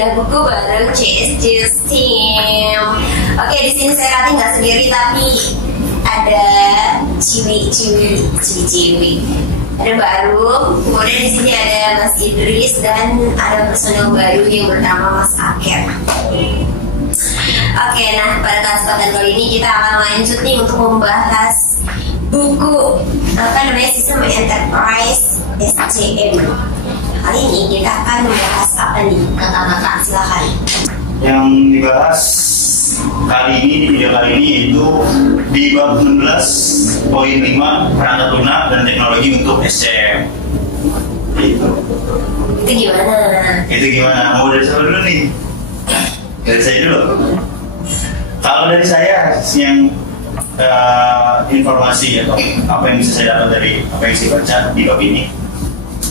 bedah buku bareng CS Team. Oke, di sini saya Rati nggak sendiri tapi ada ciwi. Ada baru, kemudian di sini ada Mas Idris dan ada personel baru yang bernama Mas Aker. Oke, nah pada kesempatan kali ini kita akan lanjut nih untuk membahas buku Sistem Enterprise SCM. Kali ini kita akan membahas apa nih, kakak-kakak, silakan. Yang dibahas kali ini di video kali ini yaitu di bab 16.5 perangkat lunak dan teknologi untuk SCM. Itu gimana? Mau dari siapa dulu nih? Dari saya dulu. Kalau dari saya yang informasi atau apa yang bisa saya dapat dari apa yang saya baca di bab ini.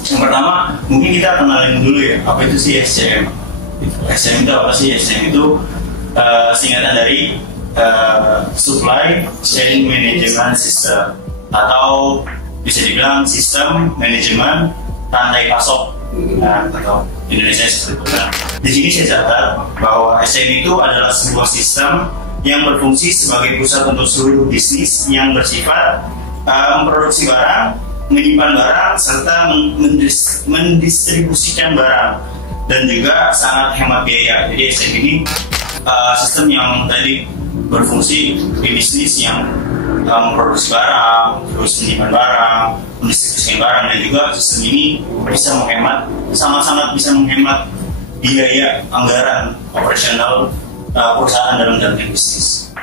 Yang pertama, mungkin kita kenalin dulu ya, apa itu sih SCM? SCM itu apa sih? SCM itu singkatan dari Supply Chain Management System, atau bisa dibilang sistem manajemen rantai pasok, atau Indonesia seperti itu. Di sini saya catat bahwa SCM itu adalah sebuah sistem yang berfungsi sebagai pusat untuk seluruh bisnis yang bersifat memproduksi barang, menyimpan barang, serta mendistribusikan barang, dan juga sangat hemat biaya. Jadi SCM ini sistem yang tadi berfungsi di bisnis yang memproduksi barang, terus menyimpan barang, mendistribusikan barang, dan juga sistem ini bisa menghemat, sangat-sangat bisa menghemat biaya anggaran operasional perusahaan dalam jalankan bisnis.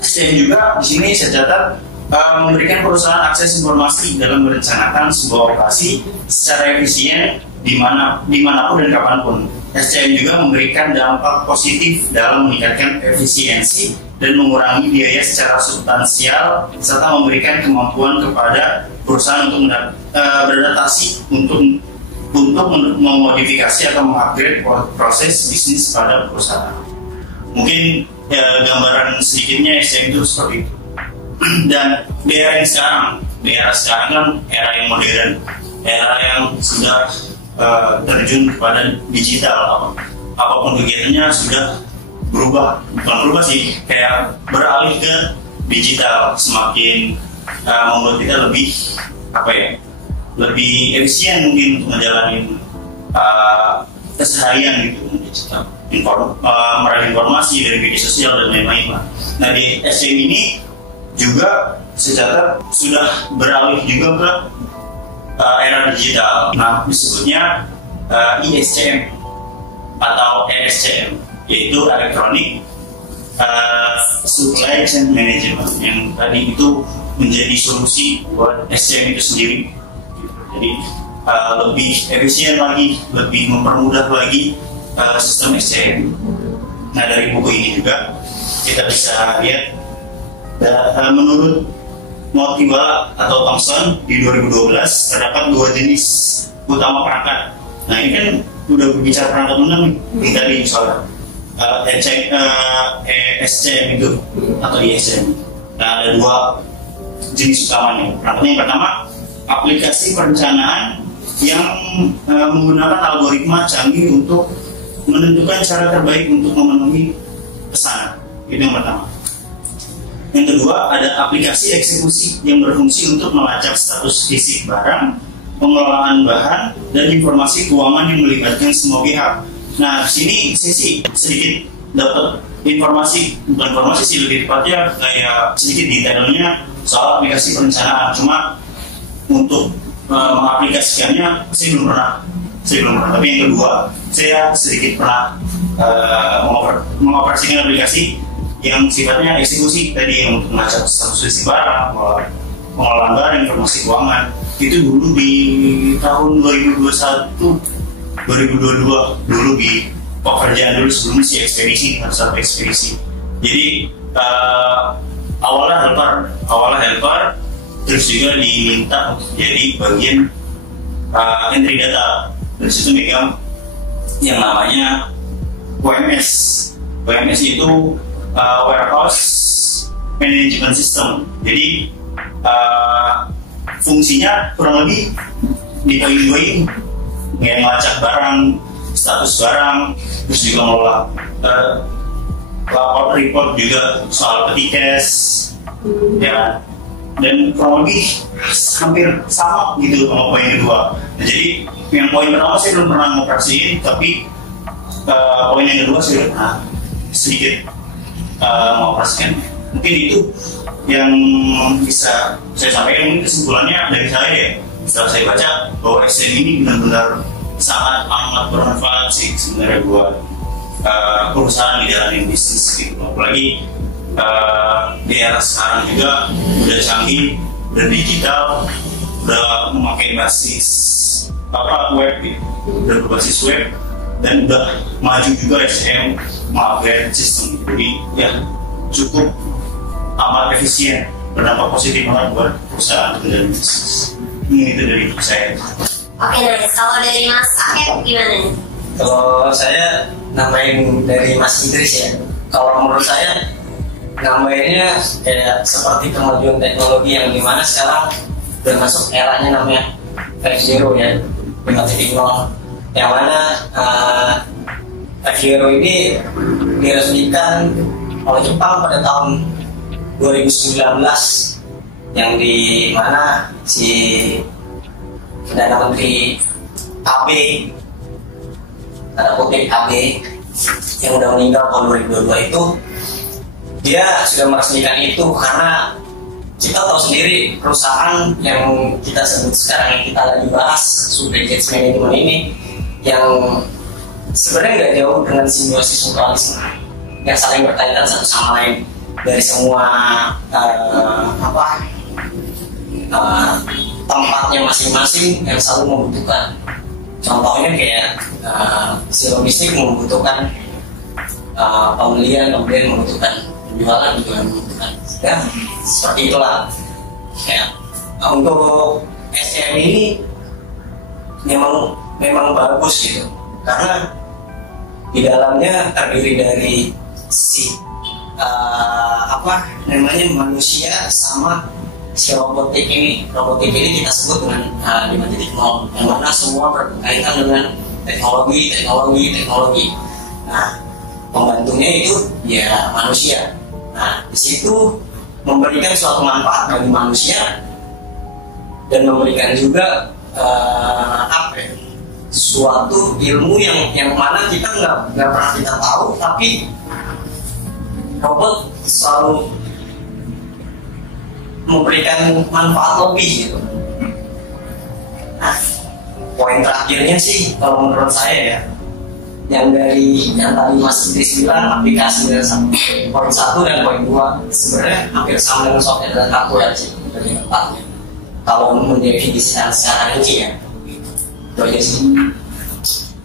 SCM juga di sini saya catat memberikan perusahaan akses informasi dalam merencanakan sebuah operasi secara efisien dimanapun dan kapanpun. SCM juga memberikan dampak positif dalam meningkatkan efisiensi dan mengurangi biaya secara substansial, serta memberikan kemampuan kepada perusahaan untuk beradaptasi untuk memodifikasi atau mengupgrade proses bisnis pada perusahaan. Mungkin gambaran sedikitnya SCM itu seperti itu. Dan di era sekarang kan era yang modern, era yang sudah terjun kepada digital. Apapun kegiatannya sudah bukan berubah sih, kayak beralih ke digital, semakin membuat kita lebih efisien mungkin untuk menjalani keseharian gitu digital, meraih informasi dari media sosial dan lain-lain. Nah, di SCM ini juga secara sudah beralih juga ke era digital. Nah, disebutnya ISCM atau ESCM, yaitu Electronic Supply Chain Management, yang tadi itu menjadi solusi buat SCM itu sendiri. Jadi lebih efisien lagi, lebih mempermudah lagi sistem SCM. Nah, dari buku ini juga kita bisa lihat menurut Motiwala atau Thomson di 2012 terdapat 2 jenis utama perangkat. Nah, ini kan udah bicara perangkat lunak nih tadi soal SCM itu atau ISCM. Nah, ada 2 jenis utamanya. Perangkatnya yang pertama, aplikasi perencanaan yang menggunakan algoritma canggih untuk menentukan cara terbaik untuk memenuhi pesanan. Itu yang pertama. Yang kedua, ada aplikasi eksekusi yang berfungsi untuk melacak status fisik barang, pengelolaan bahan, dan informasi keuangan yang melibatkan semua pihak. Nah, di sini saya sih sedikit dapat bukan informasi sih, lebih tepatnya kayak sedikit detailnya soal aplikasi perencanaan. Cuma untuk mengaplikasikannya saya belum pernah. Tapi yang kedua, saya sedikit pernah mengoperasikan aplikasi yang sifatnya eksekusi tadi, yang untuk melacak status fisik barang, pengelolaan barang, informasi keuangan. Itu dulu di tahun 2021, 2022 dulu di pekerjaan dulu sebelumnya si ekspedisi, satu ekspedisi. Jadi awalnya helper, terus juga diminta untuk jadi bagian entry data. Dari situ megang yang namanya WMS. WMS itu Warehouse Management System. Jadi fungsinya kurang lebih dibagi-bagi, yang melacak barang status barang, terus juga ngelola lapor report juga soal petikes, ya, dan kurang lebih hampir sama gitu sama poin kedua. Nah, jadi yang poin pertama saya belum pernah ngoperasiin, tapi poin yang kedua saya udah pernah sedikit mengoperasikan. Mungkin itu yang bisa saya sampaikan. Mungkin kesimpulannya dari saya ya, setelah saya baca bahwa SCM ini benar-benar sangat amat bermanfaat sih sebenarnya buat perusahaan di dalam bisnis gitu. Apalagi di era sekarang juga udah canggih, udah digital, udah memakai basis web gitu, udah berbasis web, dan udah maju juga SCM mengupgrade sistem. Jadi ya cukup amat efisien, berdampak positif banget buat perusahaan dan bisnis. Ini itu dari saya. Oke, nice. Kalau dari Mas Akep gimana nih? Kalau saya namain dari Mas Idris ya. Kalau menurut saya namainnya kayak seperti kemajuan teknologi yang dimana sekarang udah masuk eranya namanya 5.0 ya, 5.0, yang mana 5.0 ini diresmikan oleh Jepang pada tahun 2019, yang di mana si Perdana Menteri AB, tanda kutip AB, yang udah meninggal tahun 2022 itu, dia sudah meresmikan itu karena kita tahu sendiri perusahaan yang kita sebut sekarang yang kita lagi bahas, supply chain management ini, yang sebenarnya nggak jauh dengan simbiosis mutualisme yang saling berkaitan satu sama lain dari semua tempatnya masing-masing yang selalu membutuhkan. Contohnya kayak si logistik membutuhkan pembelian, kemudian membutuhkan penjualan juga membutuhkan. Ya, seperti itulah. Ya, untuk SCM ini memang bagus gitu, karena di dalamnya terdiri dari si manusia sama si robotik ini kita sebut dengan 5.0, yang mana semua berkaitan dengan teknologi. Nah, pembantunya itu ya manusia. Nah, di situ memberikan suatu manfaat bagi manusia dan memberikan juga suatu ilmu yang mana kita nggak pernah kita tahu, tapi robot selalu memberikan manfaat lebih gitu. Nah, poin terakhirnya sih kalau menurut saya ya, yang tadi Mas Idris bilang aplikasi dengan poin 1 dan poin 2 sebenarnya hampir sama dengan software dan hardware sih dari tempatnya. Kalau mendefinisikan secara rinci ya, itu aja sih.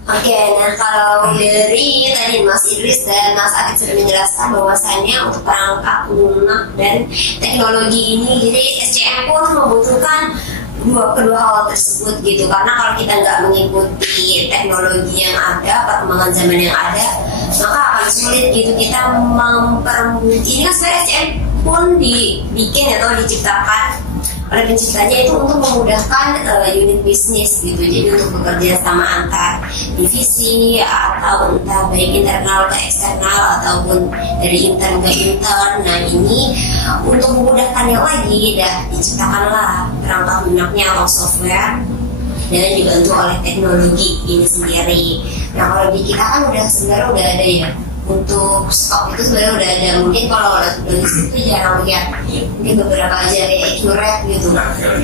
Oke, nah kalau dari tadi Mas Idris dan Mas Akif sudah menjelaskan bahwasannya untuk perangkat lunak dan teknologi ini, jadi SCM pun membutuhkan kedua hal tersebut gitu, karena kalau kita nggak mengikuti teknologi yang ada, perkembangan zaman yang ada, maka akan sulit gitu kita mempermudah. Ini kan sebenarnya SCM pun dibikin atau diciptakan oleh penciptanya itu untuk memudahkan unit bisnis gitu, jadi untuk bekerja sama antar divisi atau entah baik internal ke eksternal ataupun dari intern ke intern. Nah, ini untuk memudahkannya lagi diciptakanlah perangkat lunaknya atau software dan dibantu oleh teknologi ini sendiri. Nah, kalau di kita kan sebenarnya udah ada ya, untuk stok itu sebenarnya udah ada. Mungkin kalau logistik itu jarang lihat, mungkin beberapa aja kayak Accurate gitu,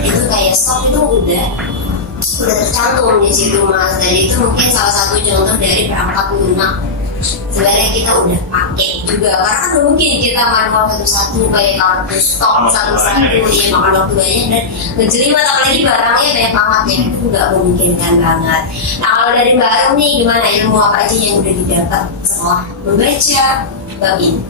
itu kayak stok itu udah tercantum di situ Mas. Dan itu mungkin salah satu contoh dari perangkat lunak sebenarnya kita udah pakai juga, karena kan mungkin kita manual satu-satu kayak kartu stok satu-satu, ya makan waktu banyak dan ngejelimet, apalagi barangnya banyak banget ya, itu nggak memungkinkan banget. Nah, kalau dari baru nih gimana, ilmu apa aja yang udah didapat setelah membaca bab ini?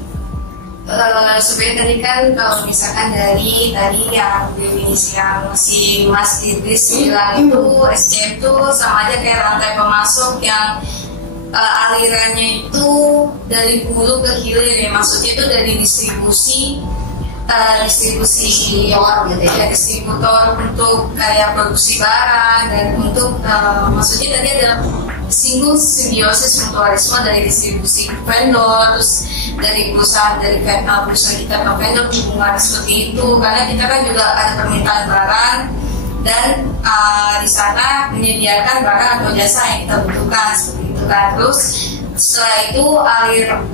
Sebenarnya tadi kan kalau misalkan dari tadi yang definisi yang si Mas Idris bilang itu SCM itu sama aja kayak rantai pemasok yang alirannya itu dari hulu ke hilir ya, maksudnya itu dari distribusi orang gitu ya, distributor untuk kayak produksi barang dan untuk maksudnya tadi adalah singgung simbiosis mutualisme dari distribusi ke vendor, terus dari perusahaan perusahaan kita ke vendor, hubungan seperti itu, karena kita kan juga ada permintaan barang dan di sana menyediakan barang atau jasa yang kita butuhkan seperti itu kan. Terus setelah itu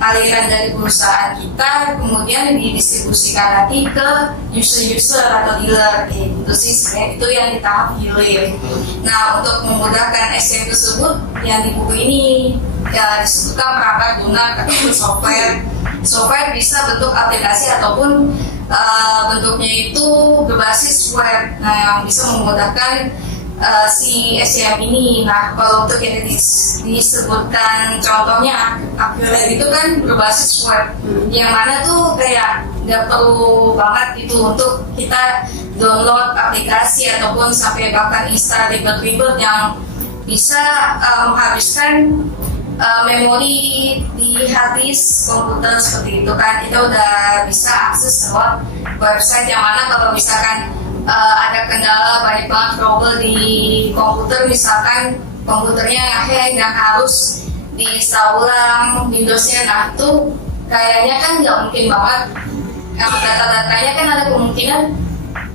aliran dari perusahaan kita kemudian didistribusikan nanti ke user atau dealer gitu sih, sebenarnya itu yang di tahap hilir. Nah, untuk memudahkan SCM tersebut yang di buku ini ya disebutkan perangkat lunak ataupun software bisa bentuk aplikasi ataupun bentuknya itu berbasis web, nah yang bisa memudahkan si SCM ini. Nah, kalau untuk yang disebutkan contohnya Accurate itu kan berbasis web, yang mana tuh kayak nggak perlu banget itu untuk kita download aplikasi ataupun sampai bahkan install ribet-ribet yang bisa menghabiskan memori di hard disk komputer seperti itu kan. Kita udah bisa akses lewat website, yang mana kalau misalkan ada kendala banyak banget trouble di komputer, misalkan komputernya ngehang dan harus diinstal ulang Windowsnya, nah itu kayaknya kan nggak mungkin banget, karena data-datanya kan ada kemungkinan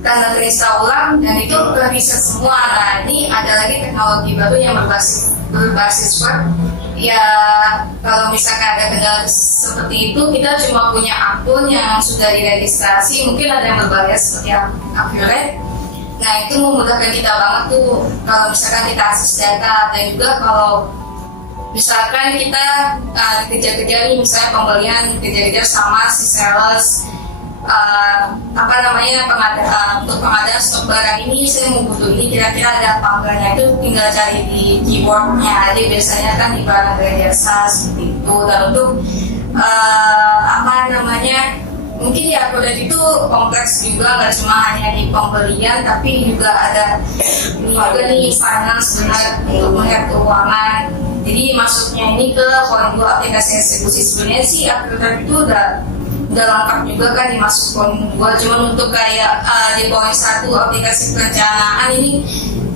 karena terinstall ulang dan itu bisa semua. Nah, ini ada lagi teknologi baru yang berbasis web. Ya kalau misalkan ada kendala seperti itu, kita cuma punya akun yang sudah diregistrasi, mungkin ada yang berbayar seperti Accurate. Nah, itu memudahkan kita banget tuh kalau misalkan kita akses data, dan juga kalau misalkan kita dikejar-kejar nih, misalnya pembelian dikejar-kejar sama si sales, untuk pengadaan stok barang ini saya mau butuh ini, kira-kira ada apa enggaknya, itu tinggal cari di keyboardnya aja, biasanya kan di barang jasa seperti itu. Dan untuk mungkin ya produk itu kompleks juga, nggak cuma hanya di pembelian tapi juga ada ini juga nih finance, benar, untuk melihat keuangan. Jadi masuknya ini ke poin 2 aplikasi eksekusi. Sebenarnya sih Accurate itu udah lengkap juga kan dimasuk poin 2, cuman untuk kayak di poin 1 aplikasi perencanaan ini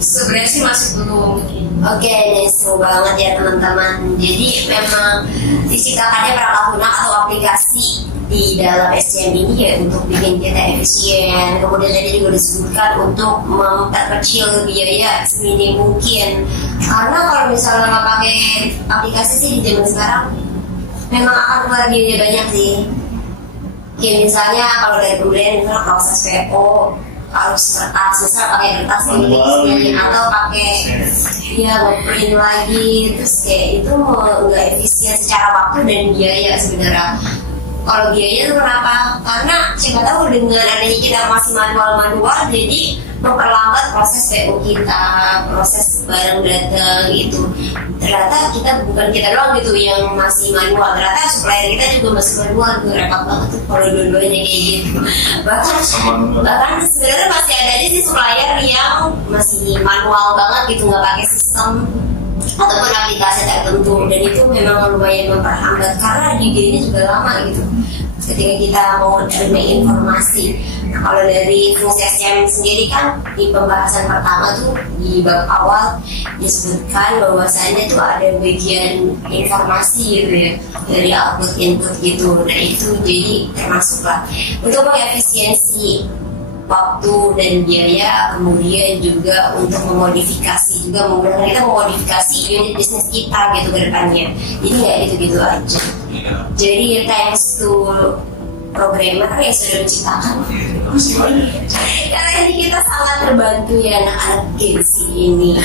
sebenarnya sih masih belum. Oke, nih seru banget ya teman-teman. Jadi memang disingkatannya perangkat lunak atau aplikasi di dalam SCM ini ya untuk bikin kita efisien. Kemudian tadi juga disebutkan untuk memperkecil biaya seminim mungkin. Karena kalau misalnya nggak pakai aplikasi sih di zaman sekarang memang akan keluar biaya banyak sih. Kayak misalnya kalau dari pembelian misalnya proses PO harus kertas, misal pakai kertas ini atau pakai ngeprint lagi, terus kayak itu nggak efisien secara waktu dan biaya sebenarnya. Kalau biaya itu kenapa? Karena siapa tahu dengan adanya kita masih manual jadi memperlambat proses PO kita, proses barang datang gitu. Ternyata bukan kita doang gitu yang masih manual, ternyata supplier kita juga masih manual, itu repot banget tuh kalau dua-duanya kayak gitu. Bahkan sebenarnya masih ada aja sih supplier yang masih manual banget gitu, nggak pakai sistem ataupun aplikasi tertentu, dan itu memang lumayan memperhambat karena DD-nya juga lama gitu ketika kita mau menerima informasi. Nah, kalau dari fungsi SCM sendiri kan di pembahasan pertama tuh di bab awal disebutkan bahwasannya tuh ada bagian informasi gitu ya, dari output input gitu. Nah itu jadi termasuklah untuk mengefisiensi waktu dan biaya, kemudian juga untuk memodifikasi juga, memudahkan kita memodifikasi unit bisnis kita gitu ke depannya. Jadi nggak gitu-gitu aja. Jadi thanks to programmer yang sudah menciptakan. Karena ini kita sangat terbantu ya anak-anak Gensi ini.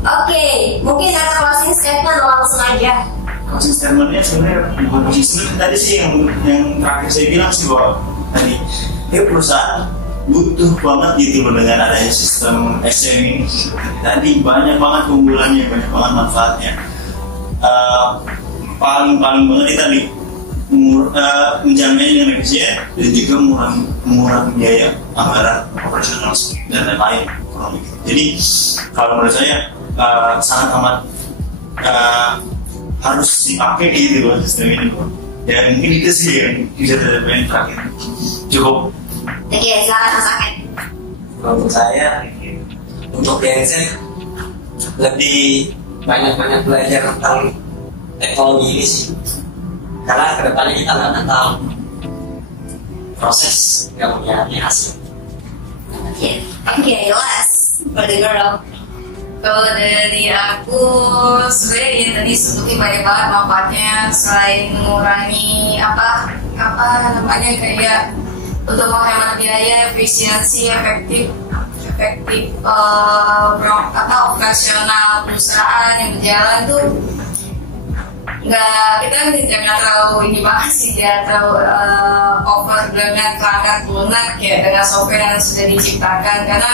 Oke, mungkin ada closing statement langsung aja. Closing statementnya sebenarnya bukan closing statement tadi sih yang terakhir saya bilang sih, bahwa tadi perusahaan butuh banget gitu loh dengan adanya sistem SCM ini. Tadi banyak banget keunggulannya, banyak banget manfaatnya. Paling banget tadi menjamin dengan efisien dan juga mengurangi biaya anggaran operasional dan lain-lain. Jadi kalau menurut saya sangat amat harus dipakai gitu loh sistem ini. Ya mungkin itu sih yang bisa terjadi terakhir. Cukup. Oke, silakan Mas Akid. Menurut saya untuk BNZ lebih banyak belajar tentang teknologi ini sih, karena kedepannya kita nggak tahu proses yang punya hasil. Oke, last for the girl. Kalau dari aku sebenarnya ya tadi sebutnya banyak banget manfaatnya, selain mengurangi apa namanya kayak untuk menghemat biaya, efisiensi, efektif operasional perusahaan yang berjalan tuh kita jangan terlalu ini banget sih, jangan terlalu over dengan pelanggan lunak ya dengan software yang sudah diciptakan, karena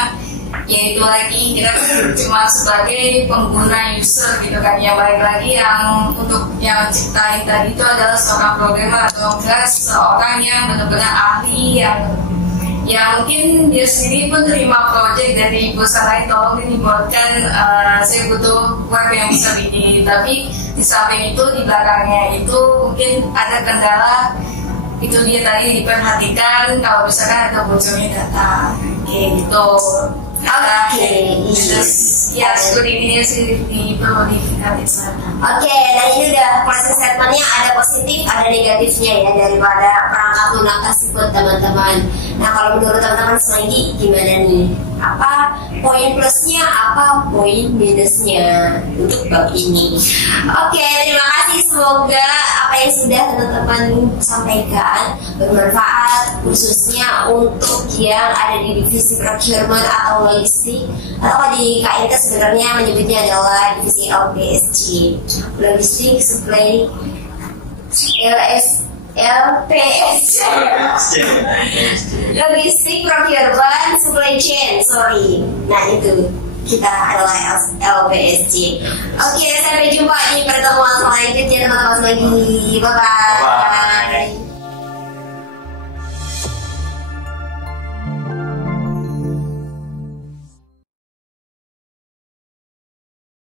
ya itu lagi kita cuma sebagai pengguna user gitu kan, yang balik lagi yang untuk yang menciptain tadi itu adalah seorang programmer atau enggak seorang yang benar-benar ahli yang mungkin dia sendiri pun terima project dari perusahaan lain, tolong dibuatkan saya butuh web yang bisa bikin, tapi di samping itu di belakangnya itu mungkin ada kendala, itu dia tadi diperhatikan kalau misalkan ada bocornya data kayak gitu. Ya seperti ini sih perlu diperhatikan. Oke, dan ini udah closing statementnya, ada positif, ada negatifnya ya daripada perangkat lunak tersebut teman-teman. Nah kalau menurut teman-teman lagi gimana nih? Apa poin plusnya, apa poin minusnya untuk bab ini? Oke, terima kasih. Semoga apa yang sudah teman-teman sampaikan bermanfaat, khususnya untuk yang ada di divisi procurement atau logistik, atau di KIT sebenarnya menyebutnya adalah divisi LPSG, logistik supply LPSC, logistik procurement supply chain, sorry. Nah itu kita adalah LPSG. Oke, sampai jumpa di pertemuan selanjutnya teman-teman lagi. Bye bye.